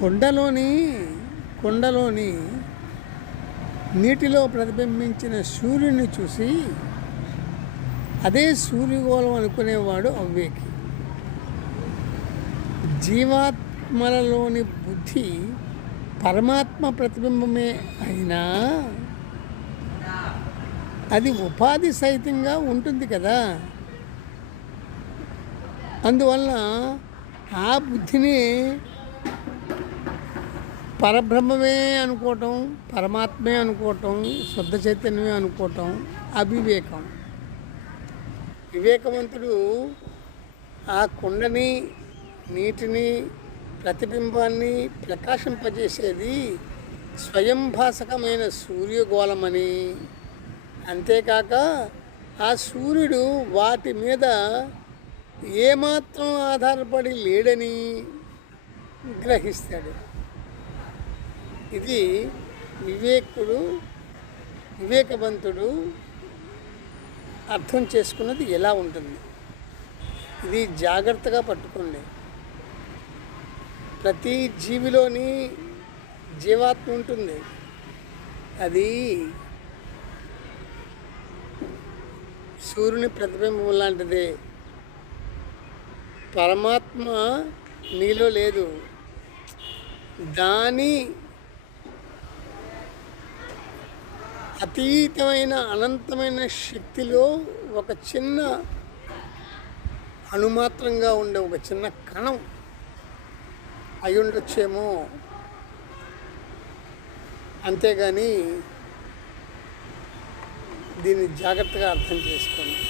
కొండలోని కొండలోని నీటిలో ప్రతిబింబించిన సూర్యుని చూసి అదే సూర్యగోళం అనుకునేవాడు అవివేకి. జీవాత్మలలోని బుద్ధి పరమాత్మ ప్రతిబింబమే అయినా అది ఉపాధి సహితంగా ఉంటుంది కదా. అందువల్ల ఆ బుద్ధిని పరబ్రహ్మమే అనుకోవటం పరమాత్మే అనుకోవటం శుద్ధ చైతన్యమే అనుకోవటం అవివేకం. వివేకవంతుడు ఆ కుండని నీటిని ప్రతిబింబాన్ని ప్రకాశింపజేసేది స్వయం భాసకమైన సూర్యగోళమని. అంతేకాక ఆ సూర్యుడు వాటి మీద ఏమాత్రం ఆధారపడి లేడని గ్రహిస్తాడు. ఇది వివేకుడు వివేకవంతుడు అర్థం చేసుకున్నది ఎలా ఉంటుంది? ఇది జాగ్రత్తగా పట్టుకోండి. ప్రతి జీవిలోని జీవాత్మ ఉంటుంది. అది సూర్యుని ప్రతిబింబం లాంటిదే. పరమాత్మ నీలో లేదు. దాని అతీతమైన అనంతమైన శక్తిలో ఒక చిన్న అణుమాత్రంగా ఉండే ఒక చిన్న కణం అయి ఉండొచ్చేమో అంతేగాని దీన్ని జాగ్రత్తగా అర్థం చేసుకోండి.